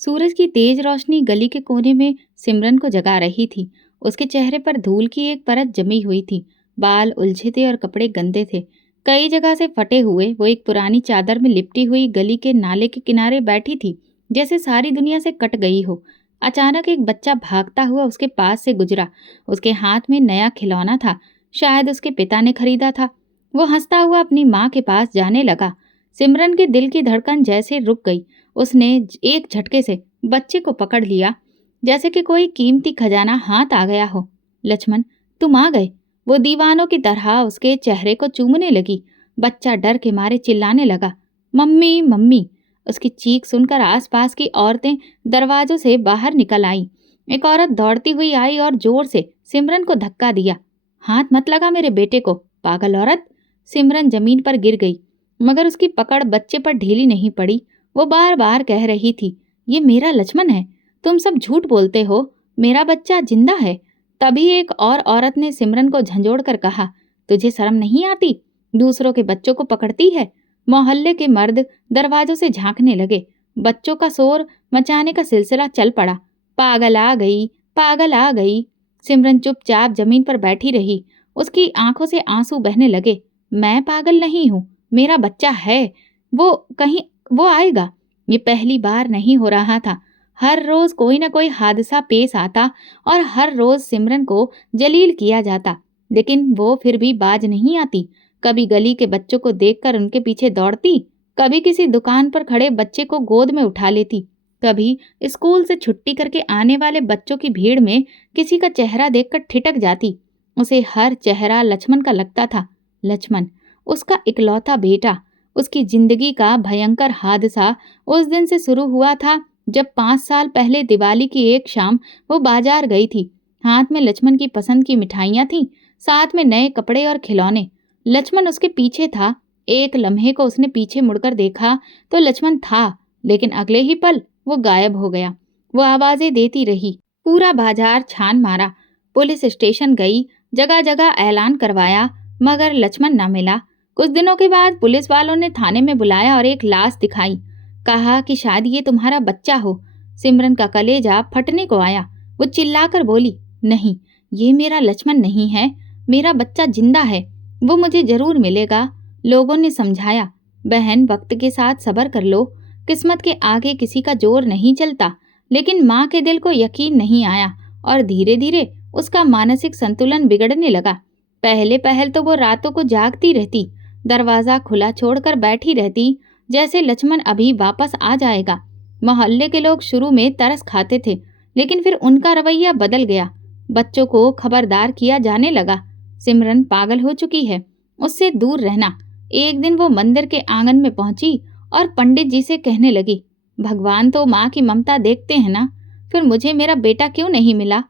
सूरज की तेज रोशनी गली के कोने में सिमरन को जगा रही थी। उसके चेहरे पर धूल की एक परत जमी हुई थी। बाल उलझे थे और कपड़े गंदे थे, कई जगह से फटे हुए। वो एक पुरानी चादर में लिपटी हुई गली के नाले के किनारे बैठी थी, जैसे सारी दुनिया से कट गई हो। अचानक एक बच्चा भागता हुआ उसके पास से गुजरा। उसके हाथ में नया खिलौना था, शायद उसके पिता ने खरीदा था। वो हंसता हुआ अपनी माँ के पास जाने लगा। सिमरन के दिल की धड़कन जैसे रुक गई। उसने एक झटके से बच्चे को पकड़ लिया, जैसे कि कोई कीमती खजाना हाथ आ गया हो। लक्ष्मण, तुम आ गए। वो दीवानों की तरह उसके चेहरे को चूमने लगी। बच्चा डर के मारे चिल्लाने लगा, मम्मी मम्मी। उसकी चीख सुनकर आसपास की औरतें दरवाजों से बाहर निकल आईं। एक औरत दौड़ती हुई आई और जोर से सिमरन को धक्का दिया। हाथ मत लगा मेरे बेटे को, पागल औरत। सिमरन जमीन पर गिर गई, मगर उसकी पकड़ बच्चे पर ढीली नहीं पड़ी। वो बार बार कह रही थी, ये मेरा लक्ष्मण है, तुम सब झूठ बोलते हो, मेरा बच्चा जिंदा है। तभी एक और औरत ने सिमरन को झंझोड़ कर कहा, तुझे शर्म नहीं आती, दूसरों के बच्चों को पकड़ती है। मोहल्ले के मर्द दरवाजों से झांकने लगे। बच्चों का शोर मचाने का सिलसिला चल पड़ा। पागल आ गई, पागल आ गई। सिमरन चुपचाप जमीन पर बैठी रही। उसकी आंखों से आंसू बहने लगे। मैं पागल नहीं हूं, मेरा बच्चा है। वो कहीं वो आएगा। ये पहली बार नहीं हो रहा था। हर रोज कोई ना कोई हादसा पेश आता और हर रोज सिमरन को जलील किया जाता, लेकिन वो फिर भी बाज नहीं आती। कभी गली के बच्चों को देखकर उनके पीछे दौड़ती, कभी किसी दुकान पर खड़े बच्चे को गोद में उठा लेती, कभी स्कूल से छुट्टी करके आने वाले बच्चों की भीड़ में किसी का चेहरा देखकर ठिठक जाती। उसे हर चेहरा लक्ष्मण का लगता था। लक्ष्मण, उसका इकलौता बेटा। उसकी जिंदगी का भयंकर हादसा उस दिन से शुरू हुआ था जब 5 साल पहले दिवाली की एक शाम वो बाजार गई थी। हाथ में लक्ष्मण की पसंद की मिठाइयाँ थीं, साथ में नए कपड़े और खिलौने। लक्ष्मण उसके पीछे था। एक लम्हे को उसने पीछे मुड़कर देखा तो लक्ष्मण था, लेकिन अगले ही पल वो गायब हो गया। वो आवाजें देती रही, पूरा बाजार छान मारा, पुलिस स्टेशन गई, जगह जगह ऐलान करवाया, मगर लक्ष्मण न मिला। कुछ दिनों के बाद पुलिस वालों ने थाने में बुलाया और एक लाश दिखाई। कहा कि शायद ये तुम्हारा बच्चा हो। सिमरन का कलेजा फटने को आया। वो चिल्लाकर बोली, नहीं, ये मेरा लक्ष्मण नहीं है, मेरा बच्चा जिंदा है, वो मुझे जरूर मिलेगा। लोगों ने समझाया, बहन वक्त के साथ सब्र कर लो, किस्मत के आगे किसी का जोर नहीं चलता। लेकिन माँ के दिल को यकीन नहीं आया और धीरे धीरे उसका मानसिक संतुलन बिगड़ने लगा। पहले पहल तो वो रातों को जागती रहती, दरवाजा खुला छोड़कर बैठी रहती, जैसे लक्ष्मण अभी वापस आ जाएगा। मोहल्ले के लोग शुरू में तरस खाते थे, लेकिन फिर उनका रवैया बदल गया। बच्चों को खबरदार किया जाने लगा, सिमरन पागल हो चुकी है, उससे दूर रहना। एक दिन वो मंदिर के आंगन में पहुंची और पंडित जी से कहने लगी, भगवान तो माँ की ममता देखते हैं ना, फिर मुझे मेरा बेटा क्यों नहीं मिला?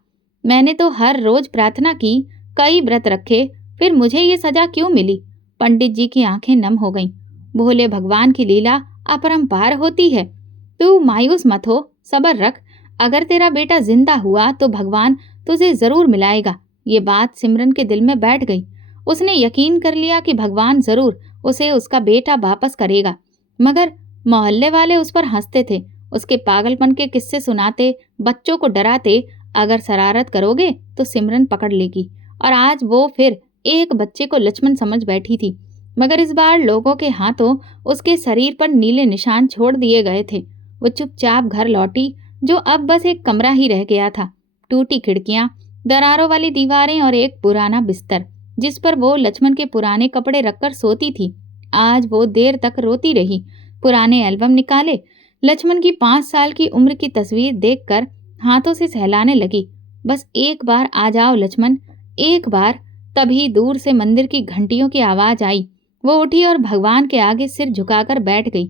मैंने तो हर रोज प्रार्थना की, कई व्रत रखे, फिर मुझे ये सजा क्यों मिली? पंडित जी की आंखें नम हो गईं। भोले भगवान की लीला अपरंपार होती है। तू मायूस मत हो, सब्र रख। अगर तेरा बेटा जिंदा हुआ तो भगवान तुझे जरूर मिलाएगा। ये बात सिमरन के दिल में बैठ गई। उसने यकीन कर लिया कि भगवान जरूर उसे उसका बेटा वापस करेगा। मगर मोहल्ले वाले उस पर हंसते थे, उसके पागलपन के किस्से सुनाते, बच्चों को डराते। अगर शरारत करोगे तो सिमरन पकड़ लेगी। और आज वो फिर एक बच्चे को लक्ष्मण समझ बैठी थी, मगर इस बार लोगों के हाथों उसके शरीर पर नीले निशान छोड़ दिए गए थे। वो चुपचाप घर लौटी, जो अब बस एक कमरा ही रह गया था। टूटी खिड़कियां, दरारों वाली दीवारें और एक पुराना बिस्तर, जिस पर वो लक्ष्मण के पुराने कपड़े रखकर सोती थी। आज वो देर तक रोती रही। पुराने एल्बम निकाले, लक्ष्मण की 5 साल की उम्र की तस्वीर देखकर हाथों से सहलाने लगी। बस एक बार आ जाओ लक्ष्मण, एक बार। तभी दूर से मंदिर की घंटियों की आवाज आई। वो उठी और भगवान के आगे सिर झुकाकर बैठ गई।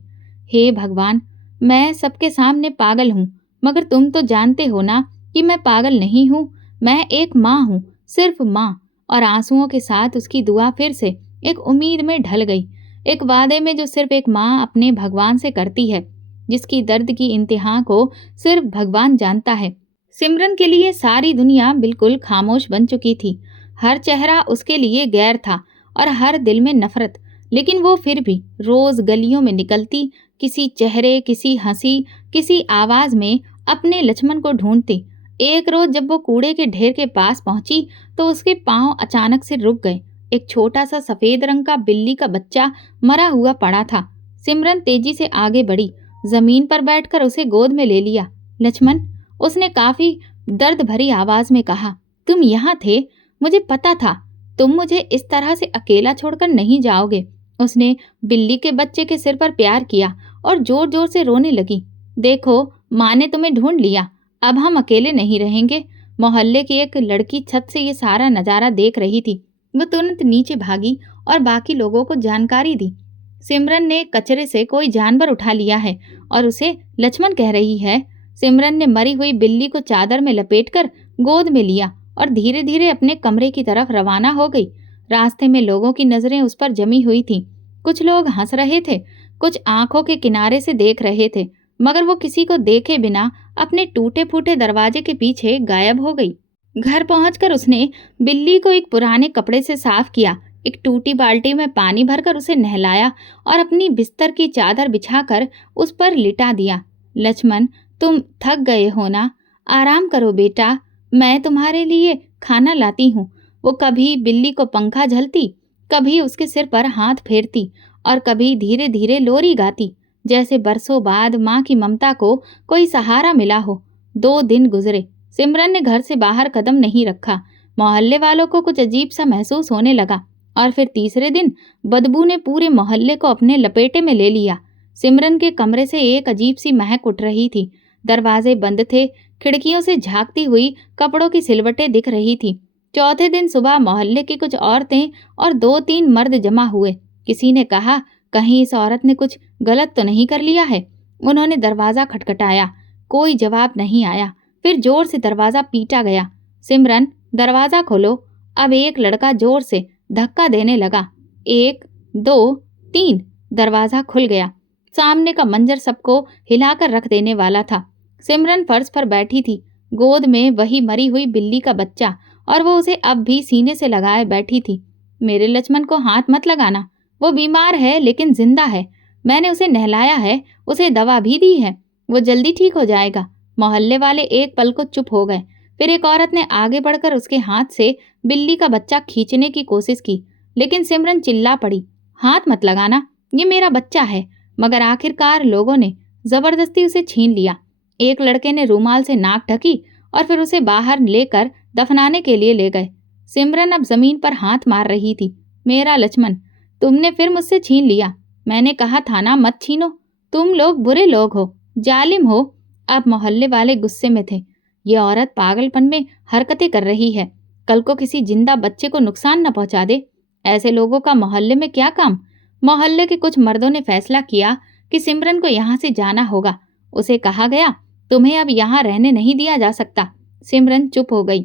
हे भगवान, मैं सबके सामने पागल हूँ, मगर तुम तो जानते हो ना कि मैं पागल नहीं हूँ। मैं एक माँ हूँ, सिर्फ माँ। और आंसुओं के साथ उसकी दुआ फिर से एक उम्मीद में ढल गई, एक वादे में जो सिर्फ एक माँ अपने भगवान से करती है, जिसकी दर्द की इंतहा को सिर्फ भगवान जानता है। सिमरन के लिए सारी दुनिया बिल्कुल खामोश बन चुकी थी। हर चेहरा उसके लिए गैर था और हर दिल में नफरत। लेकिन वो फिर भी रोज गलियों में निकलती, किसी चेहरे, किसी हंसी, किसी आवाज में अपने लक्ष्मण को ढूंढती। एक रोज जब वो कूड़े के ढेर के पास पहुंची तो उसके पांव अचानक से रुक गए। एक छोटा सा सफेद रंग का बिल्ली का बच्चा मरा हुआ पड़ा था। सिमरन तेजी से आगे बढ़ी, जमीन पर बैठकर उसे गोद में ले लिया। लक्ष्मण, उसने काफी दर्द भरी आवाज में कहा, तुम यहाँ थे, मुझे पता था तुम मुझे इस तरह से अकेला छोड़कर नहीं जाओगे। उसने बिल्ली के बच्चे के सिर पर प्यार किया और जोर जोर से रोने लगी। देखो, माँ ने तुम्हें ढूंढ लिया, अब हम अकेले नहीं रहेंगे। मोहल्ले की एक लड़की छत से ये सारा नजारा देख रही थी। वो तुरंत नीचे भागी और बाकी लोगों को जानकारी दी। सिमरन ने कचरे से कोई जानवर उठा लिया है और उसे लक्ष्मण कह रही है। सिमरन ने मरी हुई बिल्ली को चादर में लपेटकर गोद में लिया और धीरे धीरे अपने कमरे की तरफ रवाना हो गई। रास्ते में लोगों की नजरें उस पर जमी हुई थीं। कुछ लोग हंस रहे थे, कुछ आंखों के किनारे से देख रहे थे, मगर वो किसी को देखे बिना अपने टूटे फूटे दरवाजे के पीछे गायब हो गई। घर पहुंचकर उसने बिल्ली को एक पुराने कपड़े से साफ किया, एक टूटी बाल्टी में पानी भरकर उसे नहलाया और अपनी बिस्तर की चादर बिछाकर उस पर लिटा दिया। लक्ष्मण, तुम थक गए हो ना, आराम करो बेटा, मैं तुम्हारे लिए खाना लाती हूँ। वो कभी बिल्ली को पंखा झलती, कभी उसके सिर पर हाथ फेरती और कभी धीरे धीरे लोरी गाती, जैसे बरसों बाद माँ की ममता को कोई सहारा मिला हो। 2 दिन गुजरे। सिमरन ने घर से बाहर कदम नहीं रखा। मोहल्ले वालों को कुछ अजीब सा महसूस होने लगा और फिर तीसरे दिन बदबू ने पूरे मोहल्ले को अपने लपेटे में ले लिया। सिमरन के कमरे से एक अजीब सी महक उठ रही थी। दरवाजे बंद थे, खिड़कियों से झांकती हुई कपड़ों की सिलवटें दिख रही थी। चौथे दिन सुबह मोहल्ले की कुछ औरतें और 2-3 मर्द जमा हुए। किसी ने कहा, कहीं इस औरत ने कुछ गलत तो नहीं कर लिया है। उन्होंने दरवाजा खटखटाया, कोई जवाब नहीं आया। फिर जोर से दरवाजा पीटा गया। सिमरन, दरवाजा खोलो। अब एक लड़का जोर से धक्का देने लगा। 1, 2, 3 दरवाजा खुल गया। सामने का मंजर सबको हिलाकर रख देने वाला था। सिमरन फर्श पर बैठी थी, गोद में वही मरी हुई बिल्ली का बच्चा, और वो उसे अब भी सीने से लगाए बैठी थी। मेरे लक्ष्मण को हाथ मत लगाना, वो बीमार है लेकिन जिंदा है। मैंने उसे नहलाया है, उसे दवा भी दी है, वो जल्दी ठीक हो जाएगा। मोहल्ले वाले एक पल को चुप हो गए। फिर एक औरत ने आगे बढ़कर उसके हाथ से बिल्ली का बच्चा खींचने की कोशिश की, लेकिन सिमरन चिल्ला पड़ी, हाथ मत लगाना, ये मेरा बच्चा है। मगर आखिरकार लोगों ने जबरदस्ती उसे छीन लिया। एक लड़के ने रूमाल से नाक ढकी और फिर उसे बाहर लेकर दफनाने के लिए ले गए। सिमरन अब जमीन पर हाथ मार रही थी। मेरा लक्ष्मण, तुमने फिर मुझसे छीन लिया। मैंने कहा था ना, मत छीनो। तुम लोग बुरे लोग हो, जालिम हो। अब मोहल्ले वाले गुस्से में थे। ये औरत पागलपन में हरकतें कर रही है, कल को किसी जिंदा बच्चे को नुकसान न पहुंचा दे। ऐसे लोगों का मोहल्ले में क्या काम। मोहल्ले के कुछ मर्दों ने फैसला किया कि सिमरन को यहाँ से जाना होगा। उसे कहा गया, तुम्हें अब यहाँ रहने नहीं दिया जा सकता। सिमरन चुप हो गई,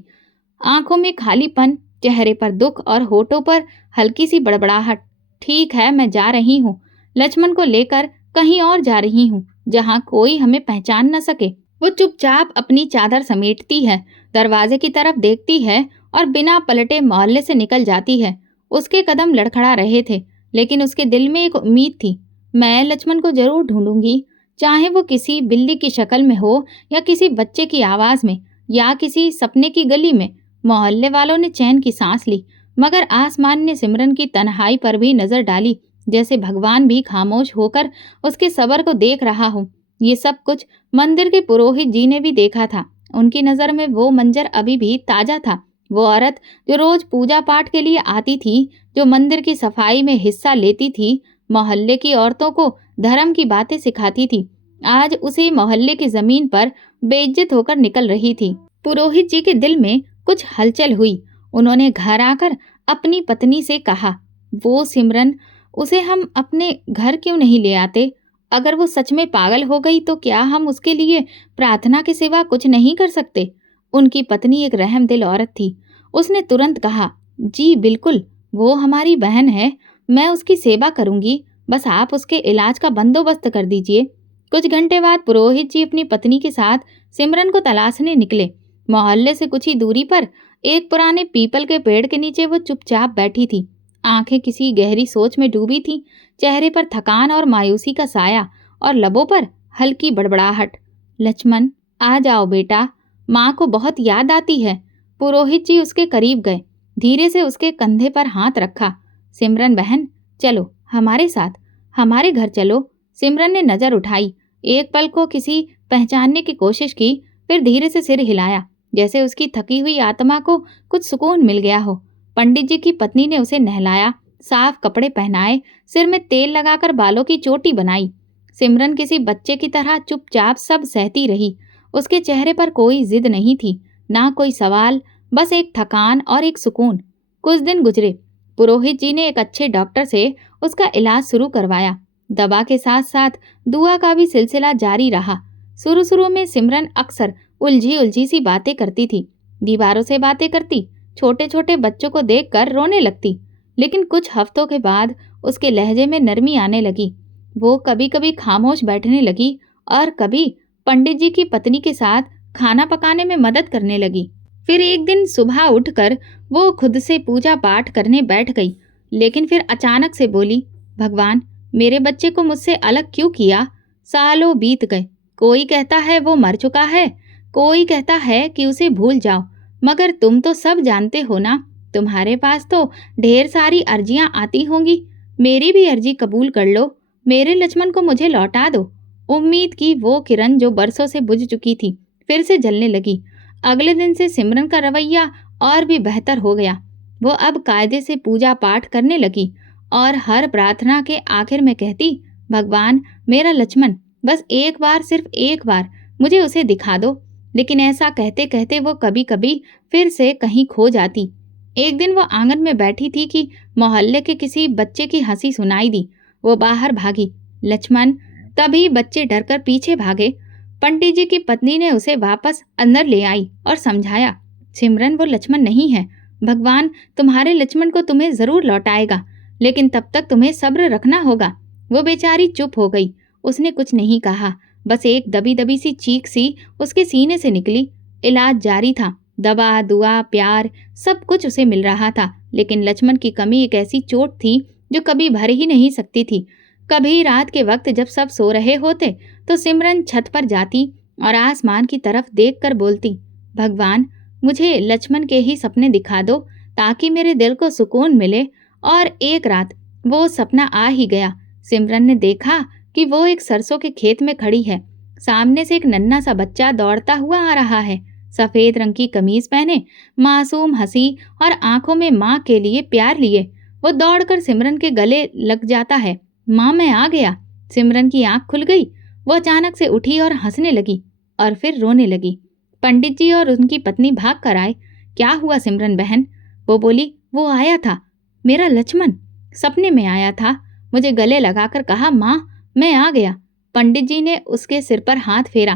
आंखों में खालीपन, चेहरे पर दुख और होठों पर हल्की सी बड़बड़ाहट। ठीक है, मैं जा रही हूँ, लक्ष्मण को लेकर कहीं और जा रही हूँ, जहाँ कोई हमें पहचान न सके। वो चुपचाप अपनी चादर समेटती है, दरवाजे की तरफ देखती है और बिना पलटे मोहल्ले से निकल जाती है। उसके कदम लड़खड़ा रहे थे, लेकिन उसके दिल में एक उम्मीद थी, मैं लक्ष्मण को जरूर ढूंढूंगी, चाहे वो किसी बिल्ली की शक्ल में हो या किसी बच्चे की आवाज में या किसी सपने की गली में। मोहल्ले वालों ने चैन की सांस ली, मगर आसमान ने सिमरन की तन्हाई पर भी नजर डाली, जैसे भगवान भी खामोश होकर उसके सब्र को देख रहा हो। ये सब कुछ मंदिर के पुरोहित जी ने भी देखा था। उनकी नजर में वो मंजर अभी भी ताजा था। वो औरत जो रोज पूजा पाठ के लिए आती थी, जो मंदिर की सफाई में हिस्सा लेती थी, मोहल्ले की औरतों को धर्म की बातें सिखाती थी, आज उसी मोहल्ले की जमीन पर बेइज्जत होकर निकल रही थी। पुरोहित जी के दिल में कुछ हलचल हुई। उन्होंने घर आकर अपनी पत्नी से कहा, वो सिमरन, उसे हम अपने घर क्यों नहीं ले आते? अगर वो सच में पागल हो गई तो क्या हम उसके लिए प्रार्थना के सिवा कुछ नहीं कर सकते? उनकी पत्नी एक रहमदिल औरत थी। उसने तुरंत कहा, जी बिल्कुल, वो हमारी बहन है, मैं उसकी सेवा करूंगी, बस आप उसके इलाज का बंदोबस्त कर दीजिए। कुछ घंटे बाद पुरोहित जी अपनी पत्नी के साथ सिमरन को तलाशने निकले। मोहल्ले से कुछ ही दूरी पर एक पुराने पीपल के पेड़ के नीचे वो चुपचाप बैठी थी। आंखें किसी गहरी सोच में डूबी थीं, चेहरे पर थकान और मायूसी का साया, और लबों पर हल्की बड़बड़ाहट। लक्ष्मण, आ जाओ बेटा, माँ को बहुत याद आती है। पुरोहित जी उसके करीब गए, धीरे से उसके कंधे पर हाथ रखा। सिमरन बहन, चलो हमारे साथ, हमारे घर चलो। सिमरन ने नजर उठाई, एक पल को किसी पहचानने की कोशिश की, फिर धीरे से सिर हिलाया, जैसे उसकी थकी हुई आत्मा को कुछ सुकून मिल गया हो। पंडित जी की पत्नी ने उसे नहलाया, साफ कपड़े पहनाए, सिर में तेल लगाकर बालों की चोटी बनाई। सिमरन किसी बच्चे की तरह चुपचाप सब सहती रही। उसके चेहरे पर कोई जिद नहीं थी, ना कोई सवाल, बस एक थकान और एक सुकून। कुछ दिन गुजरे। पुरोहित जी ने एक अच्छे डॉक्टर से उसका इलाज शुरू करवाया। दवा के साथ साथ दुआ का भी सिलसिला जारी रहा। शुरू शुरू में सिमरन अक्सर उलझी उलझी सी बातें करती थी, दीवारों से बातें करती, छोटे छोटे बच्चों को देखकर रोने लगती। लेकिन कुछ हफ्तों के बाद उसके लहजे में नरमी आने लगी। वो कभी कभी खामोश बैठने लगी और कभी पंडित जी की पत्नी के साथ खाना पकाने में मदद करने लगी। फिर एक दिन सुबह उठकर वो खुद से पूजा पाठ करने बैठ गई, लेकिन फिर अचानक से बोली, भगवान, मेरे बच्चे को मुझसे अलग क्यों किया? सालों बीत गए, कोई कहता है वो मर चुका है, कोई कहता है कि उसे भूल जाओ, मगर तुम तो सब जानते हो ना, तुम्हारे पास तो ढेर सारी अर्जियां आती होंगी। मेरी भी अर्जी कबूल कर लो, मेरे लक्ष्मण को मुझे लौटा दो। उम्मीद की वो किरण जो बरसों से बुझ चुकी थी, फिर से जलने लगी। अगले दिन से सिमरन का रवैया और भी बेहतर हो गया। वो अब कायदे से पूजा पाठ करने लगी और हर प्रार्थना के आखिर में कहती, भगवान, मेरा लक्ष्मण, बस एक बार, सिर्फ एक बार मुझे उसे दिखा दो। लेकिन ऐसा कहते कहते वो कभी कभी फिर से कहीं खो जाती। एक दिन वो आंगन में बैठी थी कि मोहल्ले के किसी बच्चे की हंसी सुनाई दी। वो बाहर भागी। लक्ष्मण, तभी बच्चे डरकर पीछे भागे। पंडित जी की पत्नी ने उसे वापस अंदर ले आई और समझाया, सिमरन, वो लक्ष्मण नहीं है। भगवान तुम्हारे लक्ष्मण को तुम्हें जरूर लौटाएगा, लेकिन तब तक तुम्हें सब्र रखना होगा। वो बेचारी चुप हो गई। उसने कुछ नहीं कहा, बस एक दबी दबी सी चीख सी उसके सीने से निकली। इलाज जारी था, दवा, दुआ, प्यार, सब कुछ उसे मिल रहा था, लेकिन लक्ष्मण की कमी एक ऐसी चोट थी जो कभी भर ही नहीं सकती थी। कभी रात के वक्त जब सब सो रहे होते तो सिमरन छत पर जाती और आसमान की तरफ देखकर बोलती, भगवान, मुझे लक्ष्मण के ही सपने दिखा दो ताकि मेरे दिल को सुकून मिले। और एक रात वो सपना आ ही गया। सिमरन ने देखा कि वो एक सरसों के खेत में खड़ी है। सामने से एक नन्हा सा बच्चा दौड़ता हुआ आ रहा है, सफेद रंग की कमीज पहने, मासूम हंसी और आंखों में माँ के लिए प्यार लिए। वो दौड़कर सिमरन के गले लग जाता है। माँ, मैं आ गया। सिमरन की आंख खुल गई। वो अचानक से उठी और हंसने लगी और फिर रोने लगी। पंडित जी और उनकी पत्नी भाग कर आए। क्या हुआ सिमरन बहन? वो बोली, वो आया था, मेरा लक्ष्मण, सपने में आया था, मुझे गले लगाकर कहा, माँ मैं आ गया। पंडित जी ने उसके सिर पर हाथ फेरा।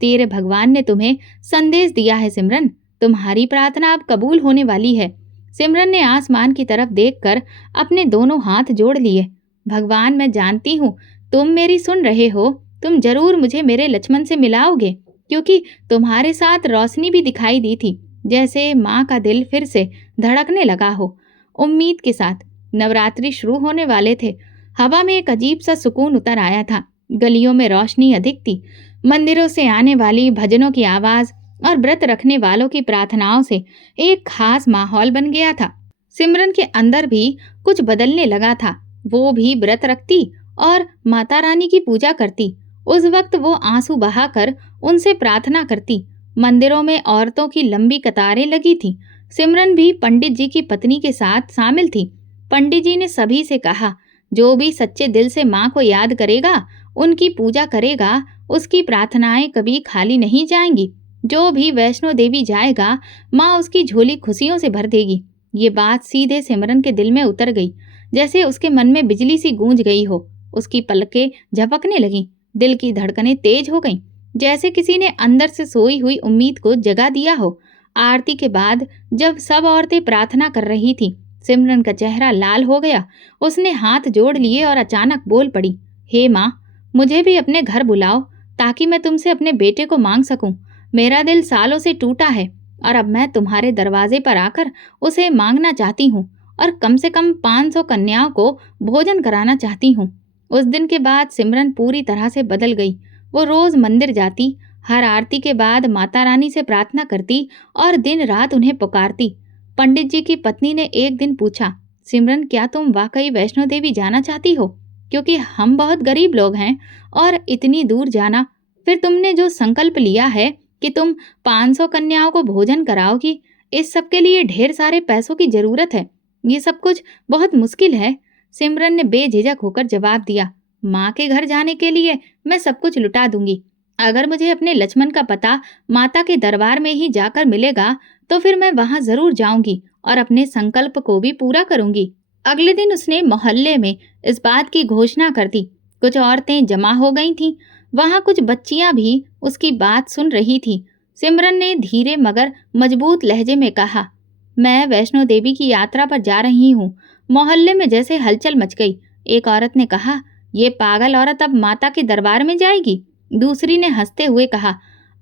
तेरे भगवान ने तुम्हें संदेश दिया है सिमरन, तुम्हारी प्रार्थना अब कबूल होने वाली है। सिमरन ने आसमान की तरफ देखकर अपने दोनों हाथ जोड़ लिए। भगवान, मैं जानती हूँ तुम मेरी सुन रहे हो, तुम जरूर मुझे मेरे लक्ष्मण से मिलाओगे, क्योंकि तुम्हारे साथ रोशनी भी दिखाई दी थी, जैसे माँ का दिल फिर से धड़कने लगा हो। उम्मीद के साथ नवरात्रि शुरू होने वाले थे। हवा में एक अजीब सा सुकून उतर आया था। गलियों में रोशनी अधिक थी। मंदिरों से आने वाली भजनों की आवाज और व्रत रखने वालों की प्रार्थनाओं से एक खास माहौल बन गया था। सिमरन के अंदर भी कुछ बदलने लगा था। वो भी व्रत रखती और माता रानी की पूजा करती। उस वक्त वो आंसू बहाकर उनसे प्रार्थना करती। मंदिरों में औरतों की लंबी कतारें लगी थी। सिमरन भी पंडित जी की पत्नी के साथ शामिल थी। पंडित जी ने सभी से कहा, जो भी सच्चे दिल से माँ को याद करेगा, उनकी पूजा करेगा, उसकी प्रार्थनाएं कभी खाली नहीं जाएंगी। जो भी वैष्णो देवी जाएगा, माँ उसकी झोली खुशियों से भर देगी। ये बात सीधे सिमरन के दिल में उतर गई, जैसे उसके मन में बिजली सी गूंज गई हो। उसकी पलकें झपकने लगीं, दिल की धड़कनें तेज हो गईं, जैसे किसी ने अंदर से सोई हुई उम्मीद को जगा दिया हो। आरती के बाद जब सब औरतें प्रार्थना कर रही थीं, सिमरन का चेहरा लाल हो गया। उसने हाथ जोड़ लिए और अचानक बोल पड़ी, हे माँ, मुझे भी अपने घर बुलाओ ताकि मैं तुमसे अपने बेटे को मांग सकूं। मेरा दिल सालों से टूटा है और अब मैं तुम्हारे दरवाजे पर आकर उसे मांगना चाहती हूँ और कम से कम 500 कन्याओं को भोजन कराना चाहती हूँ। उस दिन के बाद सिमरन पूरी तरह से बदल गई। वो रोज मंदिर जाती, हर आरती के बाद माता रानी से प्रार्थना करती और दिन रात उन्हें पुकारती। पंडित जी की पत्नी ने एक दिन पूछा, सिमरन क्या तुम वाकई वैष्णो देवी जाना चाहती हो? क्योंकि हम बहुत गरीब लोग हैं और इतनी दूर जाना, फिर तुमने जो संकल्प लिया है कि तुम 500 कन्याओं को भोजन कराओगी, इस सब के लिए ढेर सारे पैसों की जरूरत है। ये सब कुछ बहुत मुश्किल है। सिमरन ने बेझिझक होकर जवाब दिया, माँ के घर जाने के लिए मैं सब कुछ लुटा दूंगी। अगर मुझे अपने लक्ष्मण का पता माता के दरबार में ही जाकर मिलेगा तो फिर मैं वहां जरूर जाऊंगी और अपने संकल्प को भी पूरा करूंगी। अगले दिन उसने मोहल्ले में इस बात की घोषणा कर दी। कुछ औरतें जमा हो गई थीं। वहां कुछ बच्चियां भी उसकी बात सुन रही थीं। सिमरन ने धीरे मगर मजबूत लहजे में कहा, मैं वैष्णो देवी की यात्रा पर जा रही हूँ। मोहल्ले में जैसे हलचल मच गई। एक औरत ने कहा, ये पागल औरत अब माता के दरबार में जाएगी। दूसरी ने हंसते हुए कहा,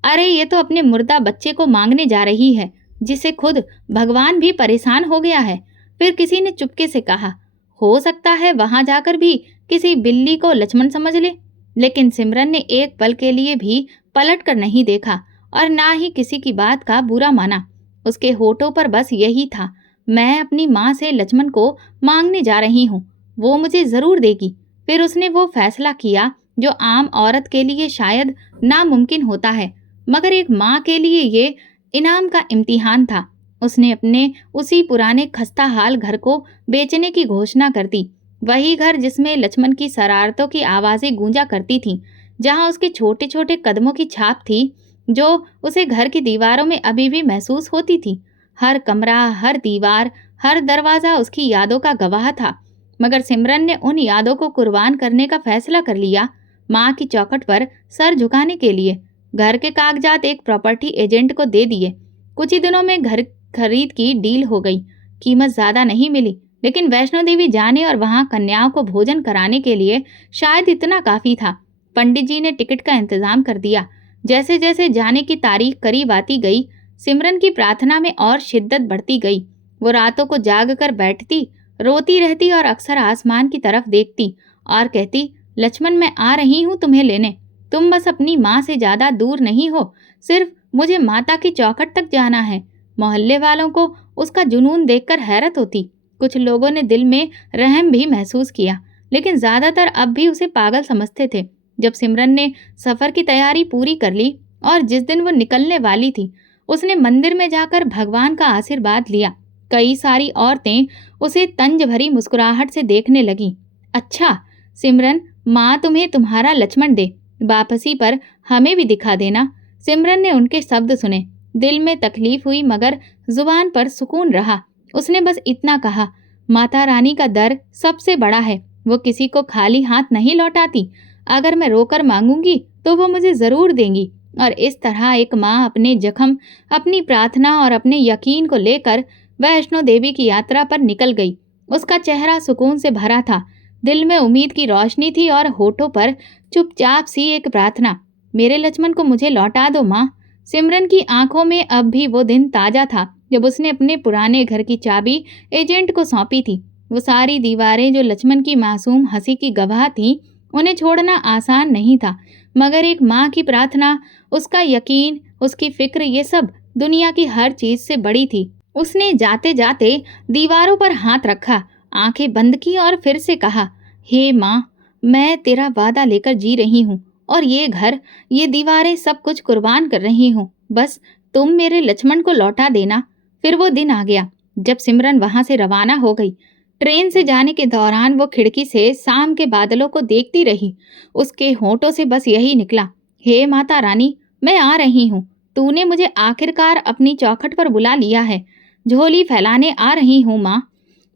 अरे ये तो अपने मुर्दा बच्चे को मांगने जा रही है, जिसे खुद भगवान भी परेशान हो गया है। फिर किसी ने चुपके से कहा, हो सकता है वहां जाकर भी किसी बिल्ली को लक्ष्मण समझ ले। लेकिन सिमरन ने एक पल के लिए भी पलट कर नहीं देखा और ना ही किसी की बात का बुरा माना। उसके होठों पर बस यही था, मैं अपनी माँ से लक्ष्मण को मांगने जा रही हूँ, वो मुझे जरूर देगी। फिर उसने वो फैसला किया जो आम औरत के लिए शायद नामुमकिन होता है, मगर एक माँ के लिए ये इनाम का इम्तिहान था। उसने अपने उसी पुराने खस्ता हाल घर को बेचने की घोषणा कर दी। वही घर जिसमें लक्ष्मण की शरारतों की आवाजें गूंजा करती थीं, जहां उसके छोटे छोटे कदमों की छाप थी, जो उसे घर की दीवारों में अभी भी महसूस होती थी। हर कमरा, हर दीवार, हर दरवाजा उसकी यादों का गवाह था। मगर सिमरन ने उन यादों को कुर्बान करने का फैसला कर लिया, माँ की चौखट पर सर झुकाने के लिए। घर के कागजात एक प्रॉपर्टी एजेंट को दे दिए। कुछ ही दिनों में घर खरीद की डील हो गई। कीमत ज्यादा नहीं मिली, लेकिन वैष्णो देवी जाने और वहां कन्याओं को भोजन कराने के लिए शायद इतना काफी था। पंडित जी ने टिकट का इंतजाम कर दिया। जैसे जैसे जाने की तारीख करीब आती गई, सिमरन की प्रार्थना में और शिद्दत बढ़ती गई। वो रातों को जाग कर बैठती, रोती रहती और अक्सर आसमान की तरफ देखती और कहती, लक्ष्मण मैं आ रही हूँ तुम्हें लेने। तुम बस अपनी माँ से ज्यादा दूर नहीं हो, सिर्फ मुझे माता की चौखट तक जाना है। मोहल्ले वालों को उसका जुनून देखकर हैरत होती। कुछ लोगों ने दिल में रहम भी महसूस किया, लेकिन ज्यादातर अब भी उसे पागल समझते थे। जब सिमरन ने सफर की तैयारी पूरी कर ली और जिस दिन वो निकलने वाली थी, उसने मंदिर में जाकर भगवान का आशीर्वाद लिया। कई सारी औरतें उसे तंज भरी मुस्कुराहट से देखने लगीं। अच्छा सिमरन, माँ तुम्हें तुम्हारा लक्ष्मण दे, वापसी पर हमें भी दिखा देना। सिमरन ने उनके शब्द सुने। दिल में तकलीफ हुई मगर जुबान पर सुकून रहा। उसने बस इतना कहा, माता रानी का दर सबसे बड़ा है, वो किसी को खाली हाथ नहीं लौटाती। अगर मैं रोकर मांगूंगी तो वो मुझे जरूर देंगी। और इस तरह एक माँ अपने जख्म, अपनी प्रार्थना और अपने यकीन को लेकर वैष्णो देवी की यात्रा पर निकल गई। उसका चेहरा सुकून से भरा था, दिल में उम्मीद की रोशनी थी और होठों पर चुपचाप सी एक प्रार्थना, मेरे लक्ष्मण को मुझे लौटा दो माँ। सिमरन की आंखों में अब भी वो दिन ताजा था जब उसने अपने पुराने घर की चाबी एजेंट को सौंपी थी। वो सारी दीवारें जो लक्ष्मण की मासूम हंसी की गवाह थीं, उन्हें छोड़ना आसान नहीं था, मगर एक माँ की प्रार्थना, उसका यकीन, उसकी फिक्र, ये सब दुनिया की हर चीज से बड़ी थी। उसने जाते जाते दीवारों पर हाथ रखा, आंखें बंद की और फिर से कहा, हे माँ, मैं तेरा वादा लेकर जी रही हूँ और ये घर, ये दीवारें, सब कुछ कुर्बान कर रही हूँ। बस तुम मेरे लक्ष्मण को लौटा देना। फिर वो दिन आ गया जब सिमरन वहां से रवाना हो गई। ट्रेन से जाने के दौरान वो खिड़की से शाम के बादलों को देखती रही। उसके होठों से बस यही निकला, हे माता रानी, मैं आ रही हूँ। तूने मुझे आखिरकार अपनी चौखट पर बुला लिया है। झोली फैलाने आ रही हूँ माँ।